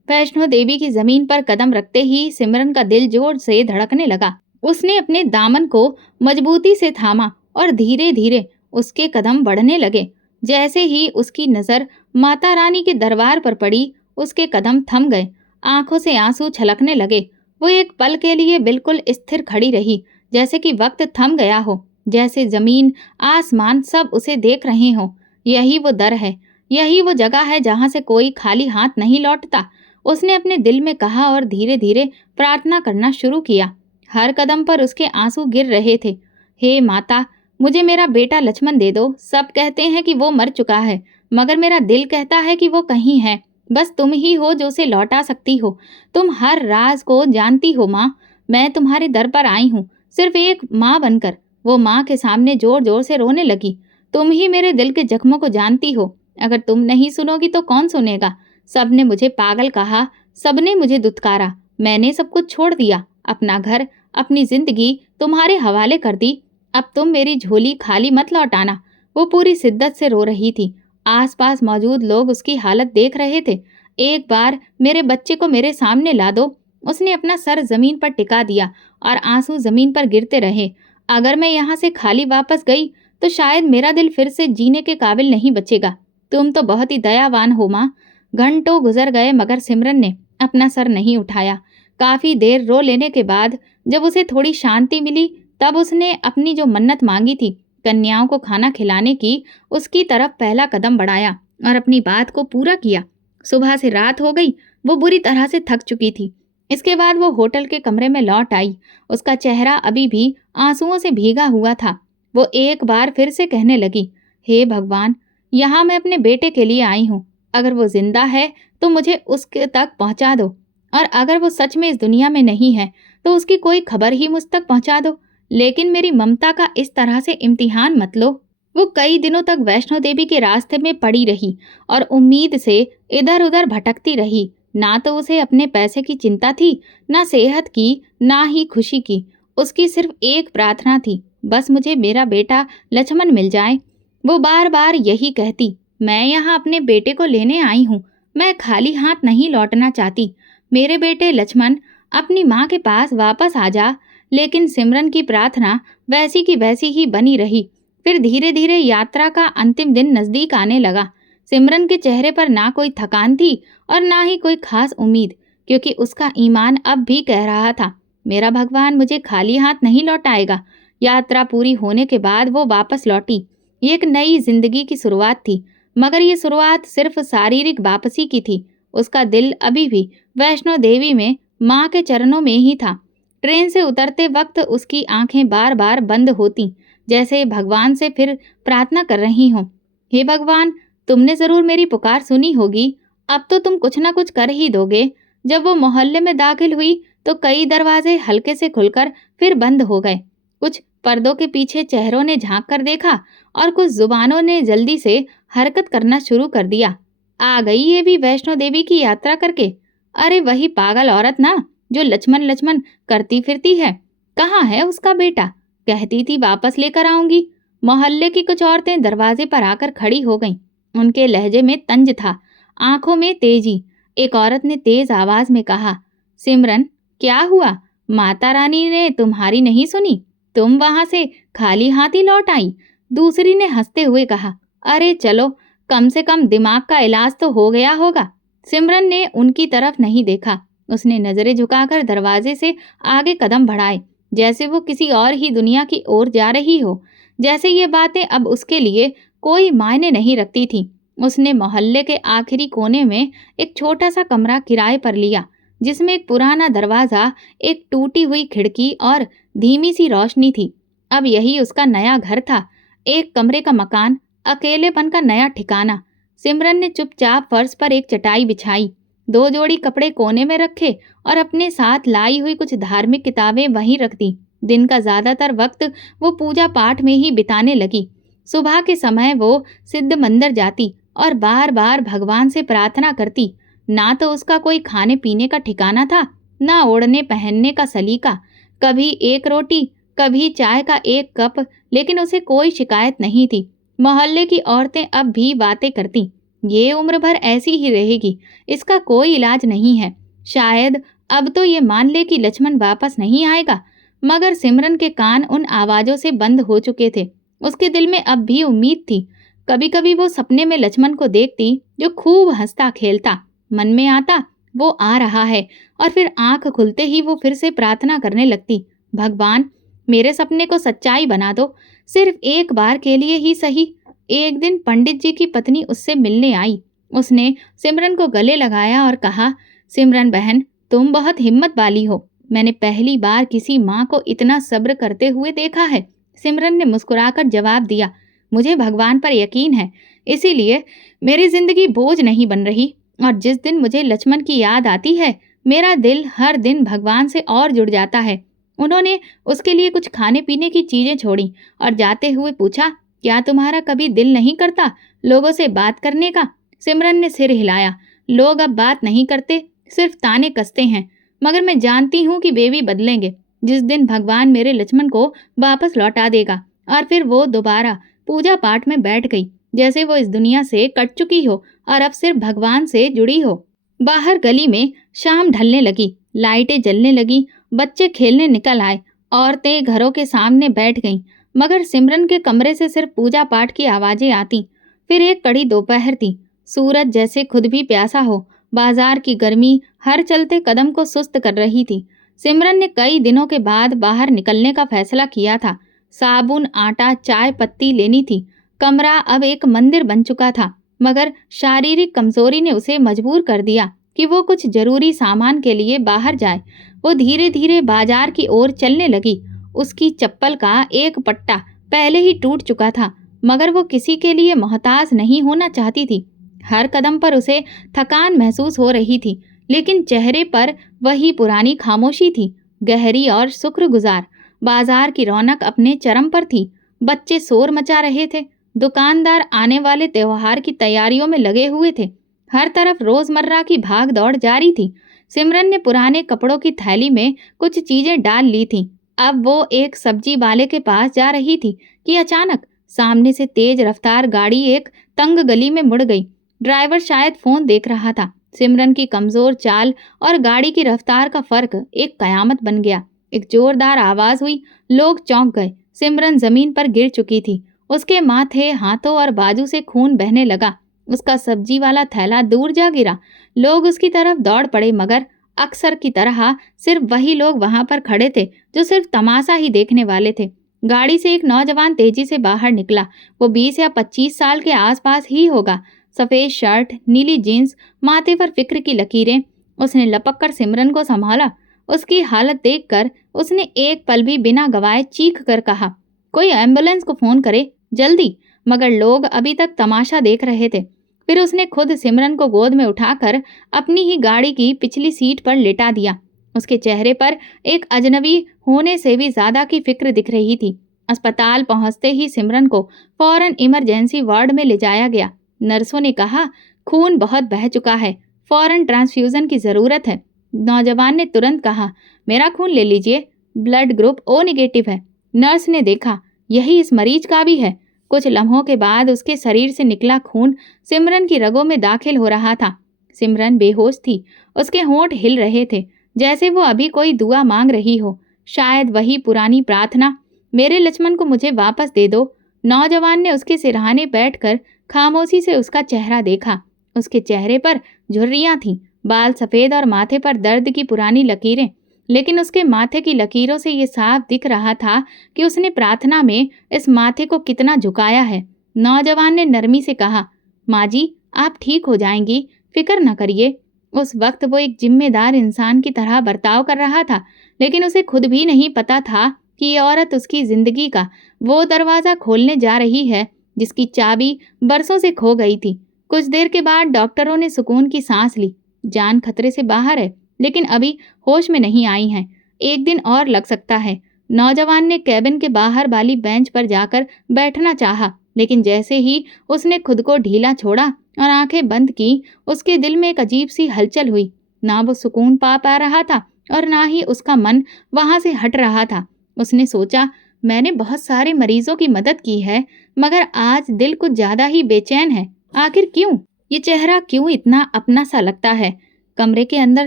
वैष्णो देवी की जमीन पर कदम रखते ही सिमरन का दिल जोर से धड़कने लगा। उसने अपने दामन को मजबूती से थामा और धीरे धीरे उसके कदम बढ़ने लगे। जैसे ही उसकी नजर माता रानी के दरबार पर पड़ी, उसके कदम थम गए, आंखों से आंसू छलकने लगे। वो एक पल के लिए बिल्कुल स्थिर खड़ी रही, जैसे कि वक्त थम गया हो, जैसे जमीन आसमान सब उसे देख रहे हों। यही वो दर है, यही वो जगह है जहाँ से कोई खाली हाथ नहीं लौटता। उसने अपने दिल में कहा और धीरे धीरे प्रार्थना करना शुरू किया। हर कदम पर उसके आंसू गिर रहे थे। हे माता, मुझे मेरा बेटा लक्ष्मण दे दो। सब कहते हैं कि वो मर चुका है, मगर मेरा दिल कहता है कि वो कहीं है। बस तुम ही हो जो उसे लौटा सकती हो। तुम हर राज को जानती हो माँ। मैं तुम्हारे दर पर आई हूँ, सिर्फ एक माँ बनकर। वो माँ के सामने जोर जोर से रोने लगी। तुम ही मेरे दिल के जख्मों को जानती हो। अगर तुम नहीं सुनोगी तो कौन सुनेगा? सबने मुझे पागल कहा, सबने मुझे दुत्कारा। मैंने सब कुछ छोड़ दिया, अपना घर, अपनी जिंदगी तुम्हारे हवाले कर दी। अब तुम मेरी झोली खाली मत लौटाना। वो पूरी शिद्दत से रो रही थी। आसपास मौजूद लोग उसकी हालत देख रहे थे। एक बार मेरे बच्चे को मेरे सामने ला दो। उसने अपना सर जमीन पर टिका दिया और आंसू जमीन पर गिरते रहे। अगर मैं यहाँ से खाली वापस गई तो शायद मेरा दिल फिर से जीने के काबिल नहीं बचेगा। तुम तो बहुत ही दयावान हो माँ। घंटों गुजर गए मगर सिमरन ने अपना सर नहीं उठाया। काफी देर रो लेने के बाद जब उसे थोड़ी शांति मिली, तब उसने अपनी जो मन्नत मांगी थी, कन्याओं को खाना खिलाने की, उसकी तरफ पहला कदम बढ़ाया और अपनी बात को पूरा किया। सुबह से रात हो गई। वो बुरी तरह से थक चुकी थी। इसके बाद वो होटल के कमरे में लौट आई। उसका चेहरा अभी भी आंसुओं से भीगा हुआ था। वो एक बार फिर से कहने लगी, हे भगवान, यहाँ मैं अपने बेटे के लिए आई हूँ। अगर वो जिंदा है तो मुझे उसके तक पहुँचा दो, और अगर वो सच में इस दुनिया में नहीं है तो उसकी कोई खबर ही मुझ तक पहुँचा दो। लेकिन मेरी ममता का इस तरह से इम्तिहान मत लो। वो कई दिनों तक वैष्णो देवी के रास्ते में पड़ी रही और उम्मीद से इधर उधर भटकती रही। ना तो उसे अपने पैसे की चिंता थी, ना सेहत की, ना ही खुशी की। उसकी सिर्फ एक प्रार्थना थी, बस मुझे मेरा बेटा लक्ष्मण मिल जाए। वो बार बार यही कहती, मैं यहाँ अपने बेटे को लेने आई हूँ, मैं खाली हाथ नहीं लौटना चाहती। मेरे बेटे लक्ष्मण, अपनी माँ के पास वापस आ जा। लेकिन सिमरन की प्रार्थना वैसी की वैसी ही बनी रही। फिर धीरे धीरे यात्रा का अंतिम दिन नजदीक आने लगा। सिमरन के चेहरे पर ना कोई थकान थी और ना ही कोई खास उम्मीद, क्योंकि उसका ईमान अब भी कह रहा था, मेरा भगवान मुझे खाली हाथ नहीं लौटाएगा। यात्रा पूरी होने के बाद वो वापस लौटी। ये एक नई जिंदगी की शुरुआत थी, मगर ये शुरुआत सिर्फ शारीरिक वापसी की थी। उसका दिल अभी भी वैष्णो देवी में माँ के चरणों में ही था। ट्रेन से उतरते वक्त उसकी आंखें बार बार बंद होती, जैसे भगवान से फिर प्रार्थना कर रही हों, हे भगवान, तुमने जरूर मेरी पुकार सुनी होगी। अब तो तुम कुछ ना कुछ कर ही दोगे। जब वो मोहल्ले में दाखिल हुई तो कई दरवाजे हल्के से खुलकर फिर बंद हो गए। कुछ पर्दों के पीछे चेहरों ने झांक कर देखा और कुछ जुबानों ने जल्दी से हरकत करना शुरू कर दिया। आ गई ये भी वैष्णो देवी की यात्रा करके। अरे वही पागल औरत ना, जो लक्ष्मण लक्ष्मण करती फिरती है। कहाँ है उसका बेटा? कहती थी वापस लेकर आऊंगी। मोहल्ले की कुछ औरतें दरवाजे पर आकर खड़ी हो गईं। उनके लहजे में तंज था, आंखों में तेजी। एक औरत ने तेज आवाज में कहा, सिमरन, क्या हुआ? माता रानी ने तुम्हारी नहीं सुनी? तुम वहां से खाली हाथ ही लौट आई। दूसरी ने हंसते हुए कहा, अरे चलो, कम से कम दिमाग का इलाज तो हो गया होगा। सिमरन ने उनकी तरफ नहीं देखा। उसने नजरें झुकाकर दरवाजे से आगे कदम बढ़ाए, जैसे वो किसी और ही दुनिया की ओर जा रही हो, जैसे ये बातें अब उसके लिए कोई मायने नहीं रखती थी। उसने मोहल्ले के आखिरी कोने में एक छोटा सा कमरा किराए पर लिया, जिसमें एक पुराना दरवाजा, एक टूटी हुई खिड़की और धीमी सी रोशनी थी। अब यही उसका नया घर था, एक कमरे का मकान, अकेलेपन का नया ठिकाना। सिमरन ने चुपचाप फर्श पर एक चटाई बिछाई, 2 जोड़ी कपड़े कोने में रखे और अपने साथ लाई हुई कुछ धार्मिक किताबें वहीं रख दी। दिन का ज्यादातर वक्त वो पूजा पाठ में ही बिताने लगी। सुबह के समय वो सिद्ध मंदिर जाती और बार बार भगवान से प्रार्थना करती। ना तो उसका कोई खाने पीने का ठिकाना था, ना ओढ़ने पहनने का सलीका। कभी एक रोटी, कभी चाय का एक कप, लेकिन उसे कोई शिकायत नहीं थी। मोहल्ले की औरतें अब भी बातें करती, ये उम्र भर ऐसी ही रहेगी, इसका कोई इलाज नहीं है। शायद अब तो ये मान ले कि लक्ष्मण वापस नहीं आएगा। मगर सिमरन के कान उन आवाजों से बंद हो चुके थे। उसके दिल में अब भी उम्मीद थी। कभी कभी वो सपने में लक्ष्मण को देखती, जो खूब हंसता खेलता। मन में आता, वो आ रहा है, और फिर आंख खुलते ही वो फिर से प्रार्थना करने लगती, भगवान, मेरे सपने को सच्चाई बना दो, सिर्फ एक बार के लिए ही सही। एक दिन पंडित जी की पत्नी उससे मिलने आई। उसने सिमरन को गले लगाया और कहा, सिमरन बहन, तुम बहुत हिम्मत वाली हो। मैंने पहली बार किसी माँ को इतना सब्र करते हुए देखा है, सिमरन ने मुस्कुराकर जवाब दिया। मुझे भगवान पर यकीन है, इसीलिए मेरी जिंदगी बोझ नहीं बन रही। और जिस दिन मुझे लक्ष्मण की याद आती है, मेरा दिल हर दिन भगवान से और जुड़ जाता है। उन्होंने उसके लिए कुछ खाने पीने की चीजें छोड़ी और जाते हुए पूछा, क्या तुम्हारा कभी दिल नहीं करता लोगों से बात करने का? सिमरन ने सिर हिलाया। लोग अब बात नहीं करते, सिर्फ ताने कसते हैं। मगर मैं जानती हूँ कि वे भी बदलेंगे, जिस दिन भगवान मेरे लक्ष्मण को वापस लौटा देगा। और फिर वो दोबारा पूजा पाठ में बैठ गई, जैसे वो इस दुनिया से कट चुकी हो और अब सिर्फ भगवान से जुड़ी हो। बाहर गली में शाम ढलने लगी, लाइटें जलने लगी, बच्चे खेलने निकल आए, औरतें घरों के सामने बैठ गईं। मगर सिमरन के कमरे से सिर्फ पूजा पाठ की आवाजें आती। फिर एक कड़ी दोपहर थी, सूरज जैसे खुद भी प्यासा हो। बाजार की गर्मी हर चलते कदम को सुस्त कर रही थी। सिमरन ने कई दिनों के बाद बाहर निकलने का फैसला किया था। साबुन, आटा, चाय पत्ती लेनी थी। कमरा अब एक मंदिर बन चुका था, मगर शारीरिक कमजोरी ने उसे मजबूर कर दिया कि वो कुछ जरूरी सामान के लिए बाहर जाए। वो धीरे धीरे बाजार की ओर चलने लगी। उसकी चप्पल का एक पट्टा पहले ही टूट चुका था, मगर वो किसी के लिए मोहताज नहीं होना चाहती थी। हर कदम पर उसे थकान महसूस हो रही थी, लेकिन चेहरे पर वही पुरानी खामोशी थी, गहरी और शुक्रगुजार। बाजार की रौनक अपने चरम पर थी। बच्चे शोर मचा रहे थे, दुकानदार आने वाले त्योहार की तैयारियों में लगे हुए थे। हर तरफ रोजमर्रा की भाग दौड़ जारी थी। सिमरन ने पुराने कपड़ों की थैली में कुछ चीजें डाल ली थीं। अब वो एक सब्जी वाले के पास जा रही थी कि अचानक सामने से तेज रफ्तार गाड़ी एक तंग गली में मुड़ गई। ड्राइवर शायद फोन देख रहा था। सिमरन की कमजोर चाल और गाड़ी की रफ्तार का फर्क एक कयामत बन गया। एक जोरदार आवाज हुई, लोग चौंक गए। सिमरन जमीन पर गिर चुकी थी। उसके माथे, हाथों और बाजू से खून बहने लगा। उसका सब्जी वाला थैला दूर जा गिरा। लोग उसकी तरफ दौड़ पड़े, मगर अक्सर की तरह सिर्फ वही लोग वहां पर खड़े थे जो सिर्फ तमाशा ही देखने वाले थे। गाड़ी से एक नौजवान तेजी से बाहर निकला। वो 20 या 25 साल के आसपास ही होगा। सफेद शर्ट, नीली जीन्स, माथे पर फिक्र की लकीरें। उसने लपक कर सिमरन को संभाला। उसकी हालत देखकर उसने एक पल भी बिना गवाए चीख कर कहा, कोई एम्बुलेंस को फोन करे, जल्दी। मगर लोग अभी तक तमाशा देख रहे थे। फिर उसने खुद सिमरन को गोद में उठाकर अपनी ही गाड़ी की पिछली सीट पर लेटा दिया। उसके चेहरे पर एक अजनबी होने से भी ज्यादा की फिक्र दिख रही थी। अस्पताल पहुंचते ही सिमरन को फौरन इमरजेंसी वार्ड में ले जाया गया। नर्सों ने कहा, खून बहुत बह चुका है, फौरन ट्रांसफ्यूजन की जरूरत है। नौजवान ने तुरंत कहा, मेरा खून ले लीजिए, ब्लड ग्रुप ओ नेगेटिव है। नर्स ने देखा, यही इस मरीज का भी है। कुछ लम्हों के बाद उसके शरीर से निकला खून सिमरन की रगों में दाखिल हो रहा था। सिमरन बेहोश थी। उसके होंठ हिल रहे थे, जैसे वो अभी कोई दुआ मांग रही हो। शायद वही पुरानी प्रार्थना, मेरे लक्ष्मण को मुझे वापस दे दो। नौजवान ने उसके सिरहाने बैठकर खामोशी से उसका चेहरा देखा। उसके चेहरे पर झुर्रियां थीं, बाल सफेद और माथे पर दर्द की पुरानी लकीरें। लेकिन उसके माथे की लकीरों से ये साफ दिख रहा था कि उसने प्रार्थना में इस माथे को कितना झुकाया है। नौजवान ने नरमी से कहा, माँ जी, आप ठीक हो जाएंगी, फिक्र न करिए। उस वक्त वो एक जिम्मेदार इंसान की तरह बर्ताव कर रहा था, लेकिन उसे खुद भी नहीं पता था कि ये औरत उसकी जिंदगी का वो दरवाजा खोलने जा रही है जिसकी चाबी बरसों से खो गई थी। कुछ देर के बाद डॉक्टरों ने सुकून की सांस ली। जान खतरे से बाहर है, लेकिन अभी होश में नहीं आई हैं। एक दिन और लग सकता है। नौजवान ने कैबिन के बाहर वाली बेंच पर जाकर बैठना चाहा, लेकिन जैसे ही उसने खुद को ढीला छोड़ा और आंखें बंद की, उसके दिल में एक अजीब सी हलचल हुई। ना वो सुकून पा रहा था और ना ही उसका मन वहां से हट रहा था। उसने सोचा, मैंने बहुत सारे मरीजों की मदद की है, मगर आज दिल कुछ ज्यादा ही बेचैन है। आखिर क्यों? ये चेहरा क्यों इतना अपना सा लगता है? कमरे के अंदर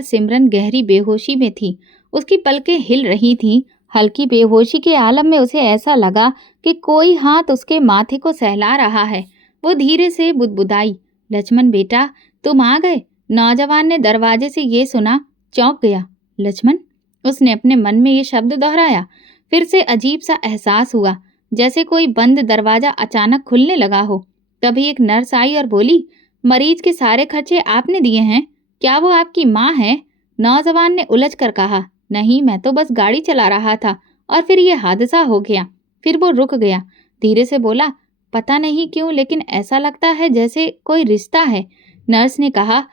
सिमरन गहरी बेहोशी में थी। उसकी पलकें हिल रही थीं। हल्की बेहोशी के आलम में उसे ऐसा लगा कि कोई हाथ उसके माथे को सहला रहा है। वो धीरे से बुदबुदाई, लक्ष्मण बेटा, तुम आ गए। नौजवान ने दरवाजे से ये सुना, चौंक गया। लक्ष्मण? उसने अपने मन में ये शब्द दोहराया। फिर से अजीब सा एहसास हुआ, जैसे कोई बंद दरवाजा अचानक खुलने लगा हो। तभी एक नर्स आई और बोली, मरीज के सारे खर्चे आपने दिए हैं? क्या वो आपकी माँ है? नौजवान ने उलझ कर कहा, नहीं, मैं तो बस गाड़ी चला रहा था और फिर ये हादसा हो गया। फिर वो रुक गया, धीरे से बोला, पता नहीं क्यों लेकिन ऐसा लगता है जैसे कोई रिश्ता है। नर्स ने कहा,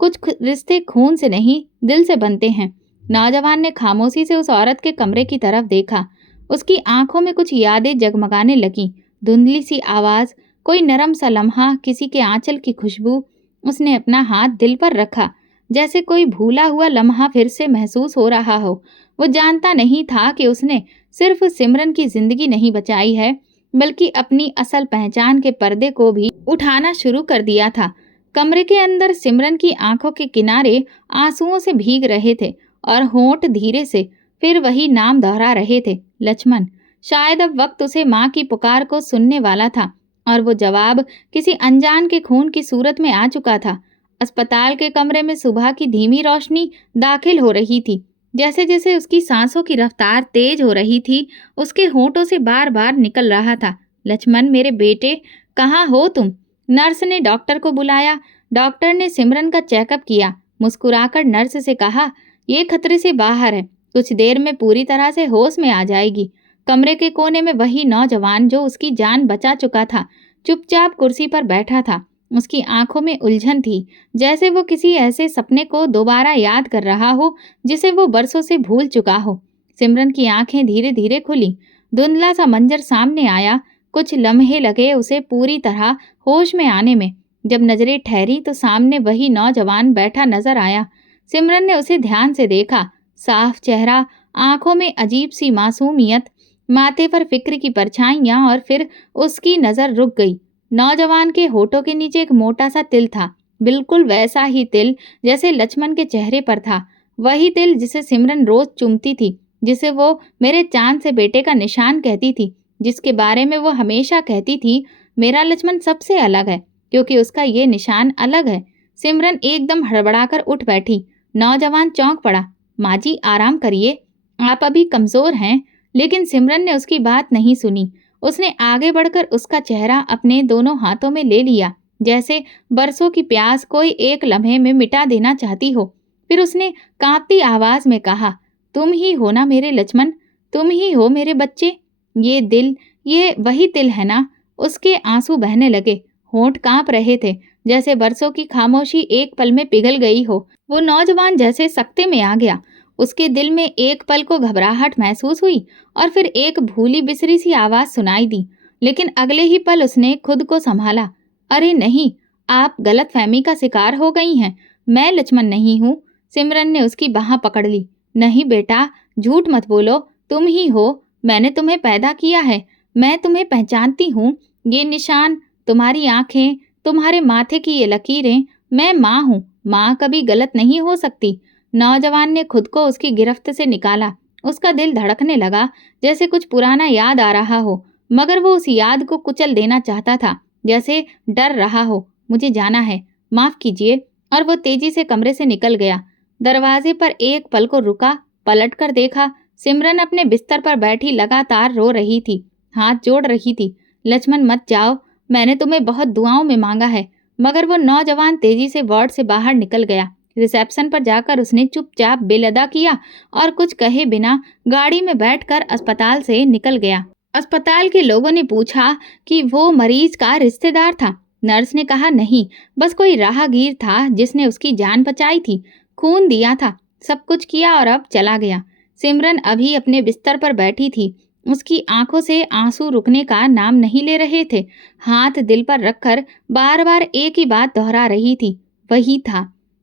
कुछ रिश्ते खून से नहीं, दिल से बनते हैं। नौजवान ने खामोशी से उस औरत के कमरे की तरफ देखा। उसकी आंखों में कुछ यादें जगमगाने लगीं, धुंधली सी आवाज, कोई नरम सा लम्हा, किसी के आंचल की खुशबू। उसने अपना हाथ दिल पर रखा, जैसे कोई भूला हुआ लम्हा फिर से महसूस हो रहा हो। वो जानता नहीं था कि उसने सिर्फ सिमरन की जिंदगी नहीं बचाई है, बल्कि अपनी असल पहचान के पर्दे को भी उठाना शुरू कर दिया था। कमरे के अंदर सिमरन की आंखों के किनारे आंसुओं से भीग रहे थे और होंठ धीरे से फिर वही नाम दोहरा रहे थे, लक्ष्मण। शायद अब वक्त उसे माँ की पुकार को सुनने वाला था और वो जवाब किसी अनजान के खून की सूरत में आ चुका था। अस्पताल के कमरे में सुबह की धीमी रोशनी दाखिल हो रही थी। जैसे जैसे उसकी सांसों की रफ्तार तेज हो रही थी, उसके होंठों से बार बार निकल रहा था, लक्ष्मण मेरे बेटे, कहाँ हो तुम? नर्स ने डॉक्टर को बुलाया। डॉक्टर ने सिमरन का चेकअप किया। मुस्कुराकर नर्स से कहा, ये खतरे से बाहर है, कुछ देर में पूरी तरह से होश में आ जाएगी। कमरे के कोने में वही नौजवान जो उसकी जान बचा चुका था, चुपचाप कुर्सी पर बैठा था। उसकी आंखों में उलझन थी, जैसे वो किसी ऐसे सपने को दोबारा याद कर रहा हो जिसे वो बरसों से भूल चुका हो। सिमरन की आंखें धीरे धीरे खुली। धुंधला सा मंजर सामने आया। कुछ लम्हे लगे उसे पूरी तरह होश में आने में। जब नजरें ठहरी तो सामने वही नौजवान बैठा नजर आया। सिमरन ने उसे ध्यान से देखा। साफ चेहरा, आंखों में अजीब सी मासूमियत, माथे पर फिक्र की परछाइयां, और फिर उसकी नजर रुक गई। नौजवान के होठों के नीचे एक मोटा सा तिल था, बिल्कुल वैसा ही तिल जैसे लक्ष्मण के चेहरे पर था। वही तिल जिसे सिमरन रोज चूमती थी, जिसे वो मेरे चांद से बेटे का निशान कहती थी, जिसके बारे में वो हमेशा कहती थी, मेरा लक्ष्मण सबसे अलग है क्योंकि उसका ये निशान अलग है। सिमरन एकदम हड़बड़ाकर उठ बैठी। नौजवान चौंक पड़ा। माँ जी, आराम करिए, आप अभी कमजोर हैं। लेकिन सिमरन ने उसकी बात नहीं सुनी। उसने आगे बढ़कर उसका चेहरा अपने दोनों हाथों में ले लिया, जैसे बरसों की प्यास कोई एक लम्हे में मिटा देना चाहती हो। फिर उसने कांपती आवाज में कहा, तुम ही हो ना मेरे लक्ष्मण, तुम ही हो मेरे बच्चे। ये दिल, ये वही तिल है ना? उसके आंसू बहने लगे, होंठ कांप रहे थे, जैसे बरसों की खामोशी एक पल में पिघल गई हो। वो नौजवान जैसे सकते में आ गया। उसके दिल में एक पल को घबराहट महसूस हुई और फिर एक भूली बिसरी सी आवाज सुनाई दी। लेकिन अगले ही पल उसने खुद को संभाला। अरे नहीं, आप गलतफहमी का शिकार हो गई हैं। मैं लक्ष्मण नहीं हूँ। सिमरन ने उसकी बाह पकड़ ली। नहीं बेटा, झूठ मत बोलो, तुम ही हो। मैंने तुम्हें पैदा किया है, मैं तुम्हें पहचानती हूँ। ये निशान, तुम्हारी आंखें, तुम्हारे माथे की ये लकीरें, मैं माँ हूँ। माँ कभी गलत नहीं हो सकती। नौजवान ने खुद को उसकी गिरफ्त से निकाला। उसका दिल धड़कने लगा, जैसे कुछ पुराना याद आ रहा हो, मगर वो उस याद को कुचल देना चाहता था, जैसे डर रहा हो। मुझे जाना है, माफ कीजिए। और वो तेजी से कमरे से निकल गया। दरवाजे पर एक पल को रुका, पलट कर देखा। सिमरन अपने बिस्तर पर बैठी लगातार रो रही थी, हाथ जोड़ रही थी। लक्ष्मण मत जाओ, मैंने तुम्हें बहुत दुआओं में मांगा है। मगर वो नौजवान तेजी से वार्ड से बाहर निकल गया। रिसेप्शन पर जाकर उसने चुपचाप बिल अदा किया और कुछ कहे बिना गाड़ी में बैठकर अस्पताल से निकल गया। अस्पताल के लोगों ने पूछा कि वो मरीज का रिश्तेदार था। नर्स ने कहा नहीं, बस कोई राहगीर था जिसने उसकी जान बचाई थी, खून दिया था, सब कुछ किया और अब चला गया। सिमरन अभी अपने बिस्तर पर बैठी थी। उसकी आंखों से आंसू रुकने का नाम नहीं ले रहे थे। हाथ दिल पर रखकर बार बार एक ही बात दोहरा रही थी,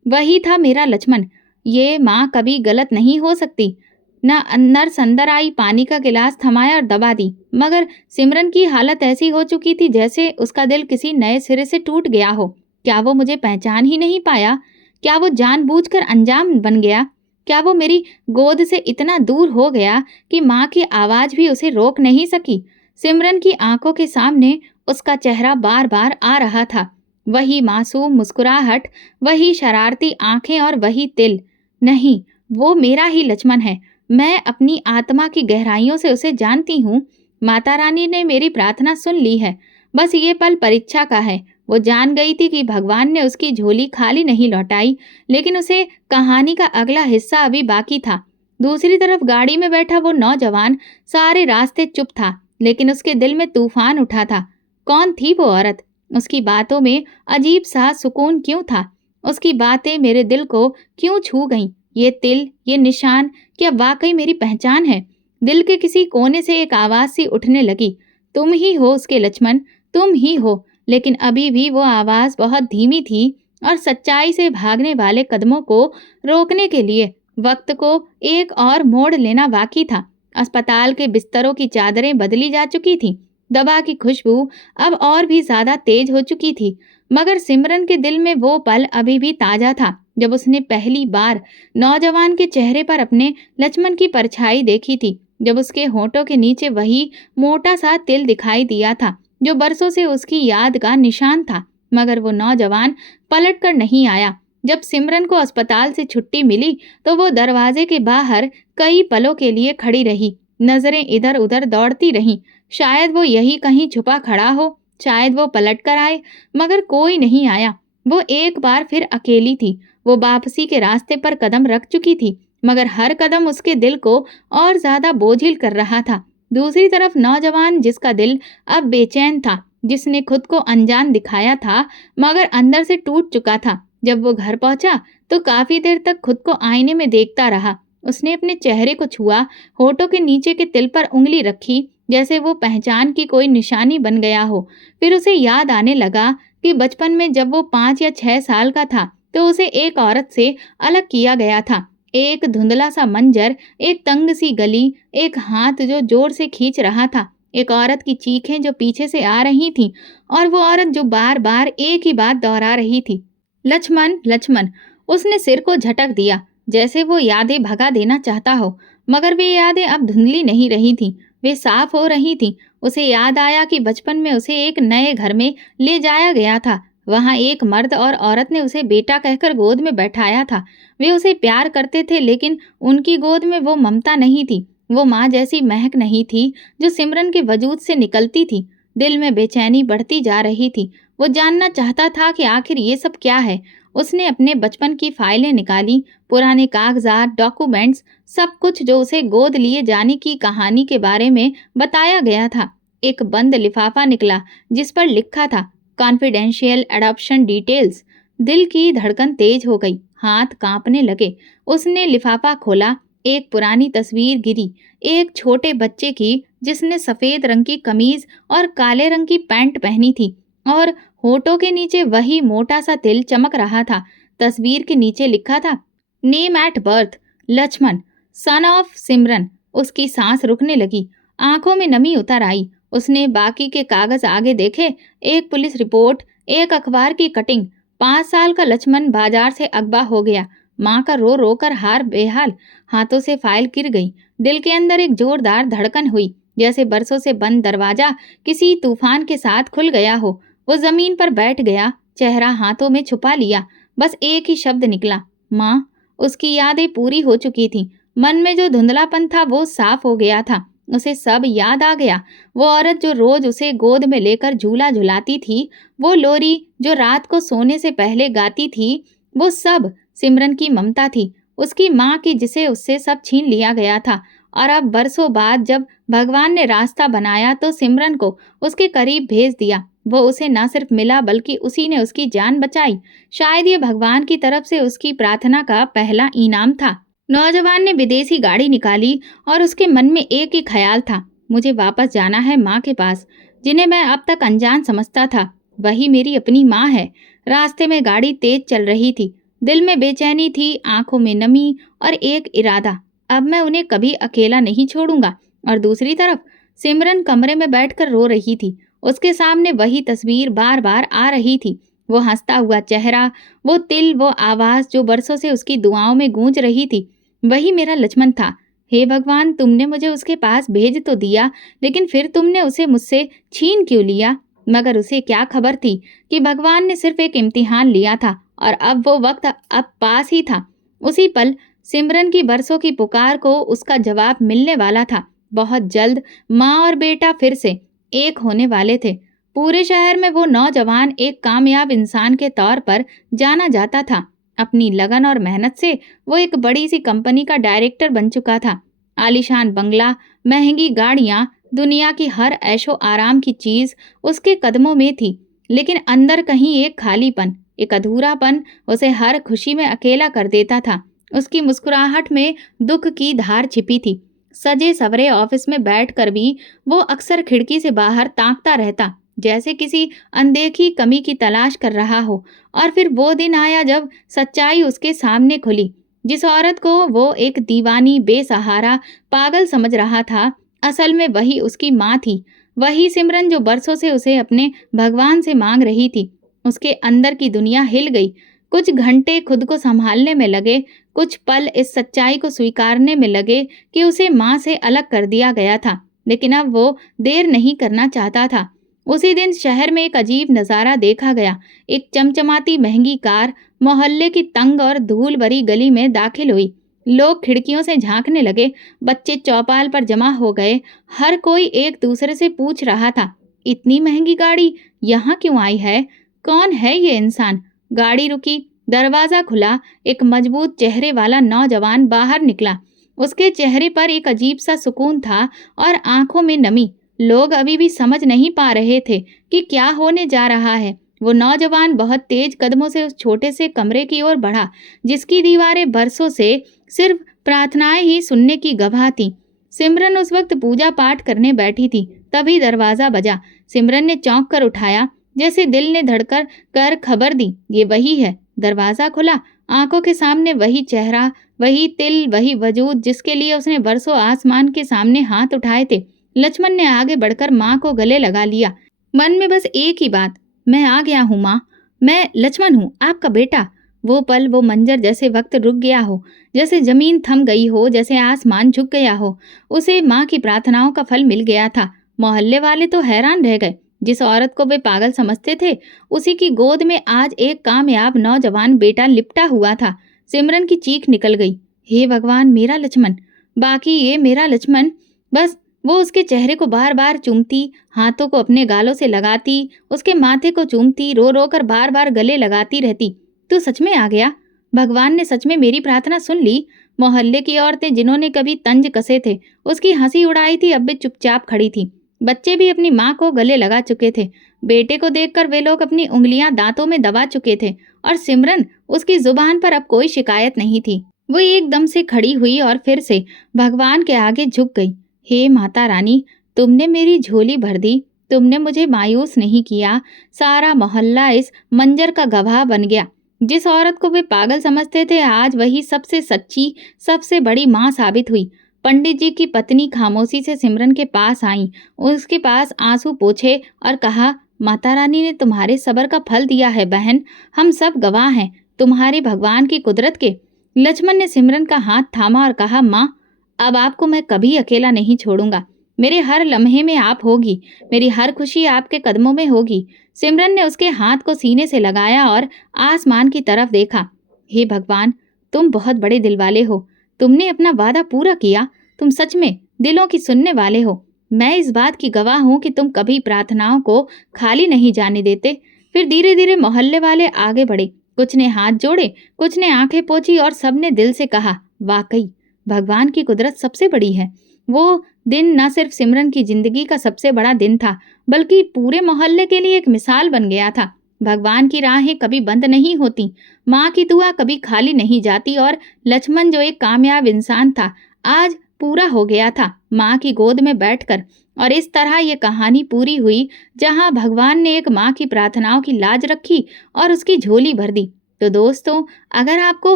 वही था मेरा लक्ष्मण। ये माँ कभी गलत नहीं हो सकती। नर्स अंदर आई, पानी का गिलास थमाया और दबा दी। मगर सिमरन की हालत ऐसी हो चुकी थी जैसे उसका दिल किसी नए सिरे से टूट गया हो। क्या वो मुझे पहचान ही नहीं पाया? क्या वो जानबूझकर अनजान बन गया? क्या वो मेरी गोद से इतना दूर हो गया कि माँ की आवाज भी उसे रोक नहीं सकी? सिमरन की आंखों के सामने उसका चेहरा बार बार आ रहा था। वही मासूम मुस्कुराहट, वही शरारती आंखें और वही तिल। नहीं, वो मेरा ही लक्ष्मण है। मैं अपनी आत्मा की गहराइयों से उसे जानती हूँ। माता रानी ने मेरी प्रार्थना सुन ली है। बस ये पल परीक्षा का है। वो जान गई थी कि भगवान ने उसकी झोली खाली नहीं लौटाई, लेकिन उसे कहानी का अगला हिस्सा अभी बाकी था। दूसरी तरफ गाड़ी में बैठा वो नौजवान सारे रास्ते चुप था, लेकिन उसके दिल में तूफान उठा था। कौन थी वो औरत? उसकी बातों में अजीब सा सुकून क्यों था? उसकी बातें मेरे दिल को क्यों छू गईं? ये तिल, ये निशान, क्या वाकई मेरी पहचान है? दिल के किसी कोने से एक आवाज सी उठने लगी, तुम ही हो उसके लक्ष्मण, तुम ही हो। लेकिन अभी भी वो आवाज बहुत धीमी थी और सच्चाई से भागने वाले कदमों को रोकने के लिए वक्त को एक और मोड़ लेना बाकी था। अस्पताल के बिस्तरों की चादरें बदली जा चुकी थीं। दवा की खुशबू अब और भी ज्यादा तेज हो चुकी थी। मगर सिमरन के दिल में वो पल अभी भी ताजा था जब उसने पहली बार नौजवान के चेहरे पर अपने लक्ष्मण की परछाई देखी थी, जब उसके होठों के नीचे वही मोटा सा तिल दिखाई दिया था जो बरसों से उसकी याद का निशान था। मगर वो नौजवान पलट कर नहीं आया। जब सिमरन को अस्पताल से छुट्टी मिली तो वो दरवाजे के बाहर कई पलों के लिए खड़ी रही। नजरें इधर उधर दौड़ती रहीं। शायद वो यही कहीं छुपा खड़ा हो, शायद वो पलट कर आए, मगर कोई नहीं आया। वो एक बार फिर अकेली थी। वो वापसी के रास्ते पर कदम रख चुकी थी, मगर हर कदम उसके दिल को और ज्यादा बोझिल कर रहा था। दूसरी तरफ नौजवान जिसका दिल अब बेचैन था, जिसने खुद को अनजान दिखाया था मगर अंदर से टूट चुका था, जब वो घर पहुंचा तो काफी देर तक खुद को आईने में देखता रहा। उसने अपने चेहरे को छुआ, होठों के नीचे के तिल पर उंगली रखी, जैसे वो पहचान की कोई निशानी बन गया हो। फिर उसे याद आने लगा कि बचपन में जब वो 5 या 6 साल का था तो उसे एक औरत से अलग किया गया था। एक धुंधला सा मंजर, एक तंग सी गली, एक हाथ जो जोर से खींच रहा था, एक औरत की चीखें जो पीछे से आ रही थीं, और वो औरत जो बार बार एक ही बात दोहरा रही थी, लक्ष्मण लक्ष्मण। उसने सिर को झटक दिया, जैसे वो यादें भगा देना चाहता हो। मगर वे यादें अब धुंधली नहीं रही थीं, वे साफ हो रही थीं। उसे याद आया कि बचपन में उसे एक नए घर में ले जाया गया था। वहां एक मर्द और औरत ने उसे बेटा कहकर गोद में बैठाया था। वे उसे प्यार करते थे, लेकिन उनकी गोद में वो ममता नहीं थी, वो माँ जैसी महक नहीं थी जो सिमरन के वजूद से निकलती थी। दिल में बेचैनी बढ़ती जा रही थी। वो जानना चाहता था कि आखिर ये सब क्या है। उसने अपने बचपन की फाइलें निकाली, पुराने कागजात, डॉक्यूमेंट्स, सब कुछ जो उसे गोद लिए जाने की कहानी के बारे में बताया गया था। एक बंद लिफाफा निकला जिस पर लिखा था कॉन्फिडेंशियल एडॉप्शन डिटेल्स। दिल की धड़कन तेज हो गई, हाथ कांपने लगे। उसने लिफाफा खोला। एक पुरानी तस्वीर गिरी, एक छोटे बच्चे की जिसने सफेद रंग की कमीज और काले रंग की पैंट पहनी थी, और होठों के नीचे वही मोटा सा तिल चमक रहा था। तस्वीर के नीचे लिखा था name at birth Lakshman, son of Simran. उसकी सांस रुकने लगी, आंखों में नमी उतर आई। उसने बाकी के कागज आगे देखे, एक पुलिस रिपोर्ट, एक अखबार की कटिंग। 5 साल का लक्ष्मण बाजार से अगवा हो गया। माँ का रो रो कर हार बेहाल, हाथों से फाइल गिर गई। दिल के अंदर एक जोरदार धड़कन हुई, जैसे बरसों से बंद दरवाजा किसी तूफान के साथ खुल गया हो। वो जमीन पर बैठ गया, चेहरा हाथों में छुपा लिया। बस एक ही शब्द निकला, माँ। उसकी यादें पूरी हो चुकी थीं। मन में जो धुंधलापन था वो साफ हो गया था। उसे सब याद आ गया। वो औरत जो रोज उसे गोद में लेकर झूला झुलाती थी, वो लोरी जो रात को सोने से पहले गाती थी, वो सब सिमरन की ममता थी, उसकी माँ की जिसे उससे सब छीन लिया गया था। और अब बरसों बाद जब भगवान ने रास्ता बनाया तो सिमरन को उसके करीब भेज दिया। वो उसे न सिर्फ मिला बल्कि उसी ने उसकी जान बचाई। शायद ये भगवान की तरफ से उसकी प्रार्थना का पहला इनाम था। नौजवान ने विदेशी गाड़ी निकाली और उसके मन में एक ही ख्याल था, मुझे वापस जाना है माँ के पास, जिन्हें मैं अब तक अनजान समझता था। वही मेरी अपनी माँ है। रास्ते में गाड़ी तेज चल रही थी। दिल में बेचैनी थी, आंखों में नमी और एक इरादा, अब मैं उन्हें कभी अकेला नहीं छोड़ूंगा। और दूसरी तरफ सिमरन कमरे में बैठकर रो रही थी। उसके सामने वही तस्वीर बार बार आ रही थी, वो हंसता हुआ चेहरा, वो तिल, वो आवाज जो बरसों से उसकी दुआओं में गूंज रही थी। वही मेरा लक्ष्मण था। हे भगवान, तुमने मुझे उसके पास भेज तो दिया, लेकिन फिर तुमने उसे मुझसे छीन क्यों लिया? मगर उसे क्या खबर थी कि भगवान ने सिर्फ एक इम्तिहान लिया था और अब वो वक्त अब पास ही था। उसी पल सिमरन की बरसों की पुकार को उसका जवाब मिलने वाला था। बहुत जल्द माँ और बेटा फिर से एक होने वाले थे। पूरे शहर में वो नौजवान एक कामयाब इंसान के तौर पर जाना जाता था। अपनी लगन और मेहनत से वो एक बड़ी सी कंपनी का डायरेक्टर बन चुका था। आलीशान बंगला, महंगी गाड़ियां, दुनिया की हर ऐशो आराम की चीज उसके कदमों में थी, लेकिन अंदर कहीं एक खालीपन, एक अधूरापन उसे हर खुशी में अकेला कर देता था। उसकी मुस्कुराहट में दुख की धार छिपी थी। सजे सवरे ऑफिस में बैठकर भी वो अक्सर खिड़की से बाहर ताकता रहता, जैसे किसी अनदेखी कमी की तलाश कर रहा हो। और फिर वो दिन आया जब सच्चाई उसके सामने खुली। जिस औरत को वो एक दीवानी, बेसहारा, पागल समझ रहा था, असल में वही उसकी माँ थी। वही सिमरन जो बरसों से उसे अपने भगवान से मांग रही थी। उसके अंदर की दुनिया हिल गई। कुछ घंटे खुद को संभालने में लगे, कुछ पल इस सच्चाई को स्वीकारने में लगे कि उसे माँ से अलग कर दिया गया था। लेकिन अब वो देर नहीं करना चाहता था। उसी दिन शहर में एक अजीब नज़ारा देखा गया। एक चमचमाती महंगी कार मोहल्ले की तंग और धूल भरी गली में दाखिल हुई। लोग खिड़कियों से झांकने लगे, बच्चे चौपाल पर जमा हो गए। हर कोई एक दूसरे से पूछ रहा था, इतनी महंगी गाड़ी यहाँ क्यों आई है? कौन है ये इंसान? गाड़ी रुकी, दरवाजा खुला, एक मजबूत चेहरे वाला नौजवान बाहर निकला। उसके चेहरे पर एक अजीब सा सुकून था और आंखों में नमी। लोग अभी भी समझ नहीं पा रहे थे कि क्या होने जा रहा है। वो नौजवान बहुत तेज कदमों से उस छोटे से कमरे की ओर बढ़ा, जिसकी दीवारें बरसों से सिर्फ प्रार्थनाएं ही सुनने की गवाह थीं। सिमरन उस वक्त पूजा पाठ करने बैठी थी। तभी दरवाजा बजा। सिमरन ने चौंक कर उठाया, जैसे दिल ने धड़कर कर खबर दी, ये वही है। दरवाजा खुला, आंखों के सामने वही चेहरा, वही तिल, वही वजूद जिसके लिए उसने बरसों आसमान के सामने हाथ उठाए थे। लक्ष्मण ने आगे बढ़कर माँ को गले लगा लिया। मन में बस एक ही बात, मैं आ गया हूँ माँ, मैं लक्ष्मण हूँ, आपका बेटा। वो पल, वो मंजर, जैसे वक्त रुक गया हो, जैसे जमीन थम गई हो, जैसे आसमान झुक गया हो। उसे माँ की प्रार्थनाओं का फल मिल गया था। मोहल्ले वाले तो हैरान रह गए। जिस औरत को वे पागल समझते थे, उसी की गोद में आज एक कामयाब नौजवान बेटा लिपटा हुआ था। सिमरन की चीख निकल गई, हे भगवान, मेरा लक्ष्मण, बाकी ये मेरा लक्ष्मण। बस वो उसके चेहरे को बार बार चूमती, हाथों को अपने गालों से लगाती, उसके माथे को चूमती, रो रो कर बार बार गले लगाती रहती। तू सच में आ गया? भगवान ने सच में मेरी प्रार्थना सुन ली? मोहल्ले की औरतें जिन्होंने कभी तंज कसे थे, उसकी हंसी उड़ाई थी, अब भी चुपचाप खड़ी थी। बच्चे भी अपनी माँ को गले लगा चुके थे। बेटे को देखकर वे लोग अपनी उंगलियां दांतों में दबा चुके थे। और सिमरन, उसकी जुबान पर अब कोई शिकायत नहीं थी। वो एकदम से खड़ी हुई और फिर से भगवान के आगे झुक गई। हे माता रानी, तुमने मेरी झोली भर दी, तुमने मुझे मायूस नहीं किया। सारा मोहल्ला इस मंजर का गवाह बन गया। जिस औरत को वे पागल समझते थे, आज वही सबसे सच्ची, सबसे बड़ी माँ साबित हुई। पंडित जी की पत्नी खामोशी से सिमरन के पास आई, उसके पास आंसू पोंछे और कहा, माता रानी ने तुम्हारे सब्र का फल दिया है बहन, हम सब गवाह हैं तुम्हारे भगवान की कुदरत के। लक्ष्मण ने सिमरन का हाथ थामा और कहा, माँ, अब आपको मैं कभी अकेला नहीं छोड़ूंगा। मेरे हर लम्हे में आप होगी, मेरी हर खुशी आपके कदमों में होगी। सिमरन ने उसके हाथ को सीने से लगाया और आसमान की तरफ देखा। हे भगवान, तुम बहुत बड़े दिल वाले हो, तुमने अपना वादा पूरा किया, तुम सच में दिलों की सुनने वाले हो। मैं इस बात की गवाह हूँ कि तुम कभी प्रार्थनाओं को खाली नहीं जाने देते। फिर धीरे धीरे मोहल्ले वाले आगे बढ़े। कुछ ने हाथ जोड़े, कुछ ने आंखें पोंछी और सबने दिल से कहा, वाकई भगवान की कुदरत सबसे बड़ी है। वो दिन न सिर्फ सिमरन की जिंदगी का सबसे बड़ा दिन था, बल्कि पूरे मोहल्ले के लिए एक मिसाल बन गया था। भगवान की राहें कभी बंद नहीं होती, माँ की दुआ कभी खाली नहीं जाती। और लक्ष्मण, जो एक कामयाब इंसान था, आज पूरा हो गया था माँ की गोद में बैठकर। और इस तरह ये कहानी पूरी हुई, जहाँ भगवान ने एक माँ की प्रार्थनाओं की लाज रखी और उसकी झोली भर दी। तो दोस्तों, अगर आपको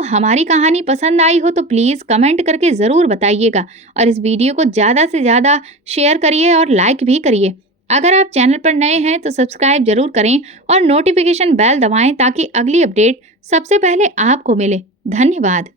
हमारी कहानी पसंद आई हो तो प्लीज़ कमेंट करके ज़रूर बताइएगा और इस वीडियो को ज़्यादा से ज़्यादा शेयर करिए और लाइक भी करिए। अगर आप चैनल पर नए हैं तो सब्सक्राइब जरूर करें और नोटिफिकेशन बेल दबाएं ताकि अगली अपडेट सबसे पहले आपको मिले। धन्यवाद।